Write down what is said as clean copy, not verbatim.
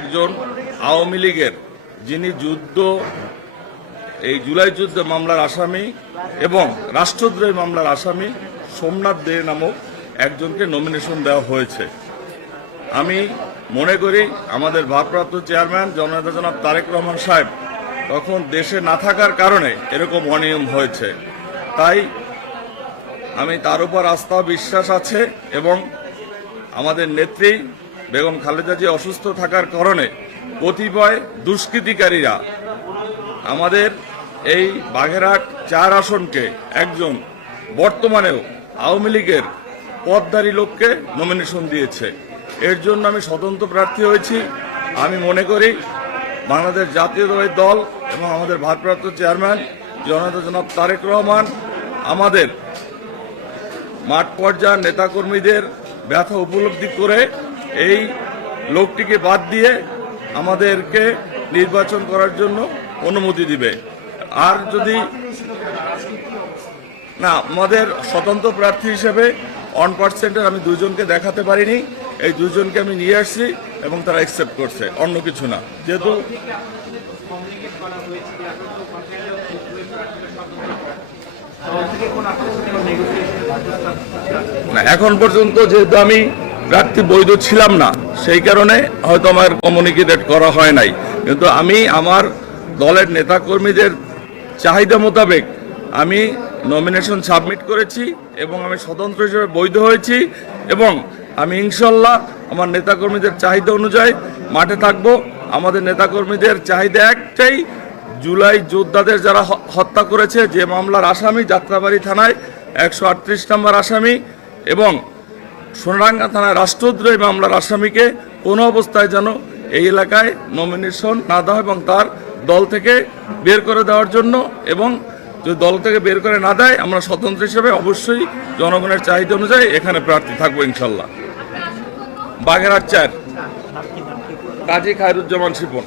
একজন আওয়ামী লীগের যিনি এই জুলাই যুদ্ধ মামলার আসামি এবং রাষ্ট্রদ্রোহী মামলার আসামি সোমনাথ দে নামক একজনকে নমিনেশন দেওয়া হয়েছে। আমি মনে করি আমাদের ভারপ্রাপ্ত চেয়ারম্যান জননেতা জনাব তারেক রহমান সাহেব তখন দেশে না থাকার কারণে এরকম অনিয়ম হয়েছে। তাই আমি তার উপর আস্থা বিশ্বাস আছে এবং আমাদের নেত্রী বেগম খালেদা জিয়া অসুস্থ থাকার কারণে কতিপয় দুষ্কৃতিকারীরা আমাদের এই বাগেরহাট 4 আসনকে একজন বর্তমানেও আওয়ামী লীগের পদধারী লোককে নমিনেশন দিয়েছে। এর জন্য আমি স্বতন্ত্র প্রার্থী হয়েছি। আমি মনে করি বাংলাদেশ জাতীয়তাবাদী দল এবং আমাদের ভারপ্রাপ্ত চেয়ারম্যান জননেতা জনাব তারেক রহমান আমাদের মাঠ পর্যায়ের নেতাকর্মীদের ব্যথা উপলব্ধি করে এই লোকটিকে বাদ দিয়ে আমাদেরকে নির্বাচন করার জন্য অনুমতি দিবে। আর যদি না, আমাদের স্বতন্ত্র প্রার্থী হিসেবে 1% আমি 2 জনকে দেখাতে পারিনি। এই 2 জনকে আমি নিয়ে আসছি এবং তারা অ্যাকসেপ্ট করছে, অন্য কিছু না। যেহেতু না, এখন পর্যন্ত যেহেতু আমি প্রার্থী বৈধ ছিলাম না, সেই কারণে হয়তো আমার কমিউনিকেট করা হয় নাই। কিন্তু আমি আমার দলের নেতাকর্মীদের চাহিদা মোতাবেক আমি নমিনেশন সাবমিট করেছি এবং আমি স্বতন্ত্র হিসেবে বৈধ হয়েছি এবং আমি ইনশাল্লাহ আমার নেতাকর্মীদের চাহিদা অনুযায়ী মাঠে থাকব। আমাদের নেতাকর্মীদের চাহিদা একটাই, জুলাই যোদ্ধাদের যারা হত্যা করেছে, যে মামলার আসামি যাত্রাবাড়ি থানায় 138 নম্বর আসামি এবং সোনারাঙ্গা থানায় রাষ্ট্রদ্রোহী মামলার আসামিকে কোনো অবস্থায় যেন এই এলাকায় নমিনেশন না দেওয়া এবং তার দল থেকে বের করে দেওয়ার জন্য, এবং যদি দল থেকে বের করে না দেয় আমরা স্বতন্ত্র হিসেবে অবশ্যই জনগণের চাহিদা অনুযায়ী এখানে প্রার্থী থাকবো ইনশাল্লাহ। বাগেরহাট 4, কাজী খায়রুজ্জামান শিপন।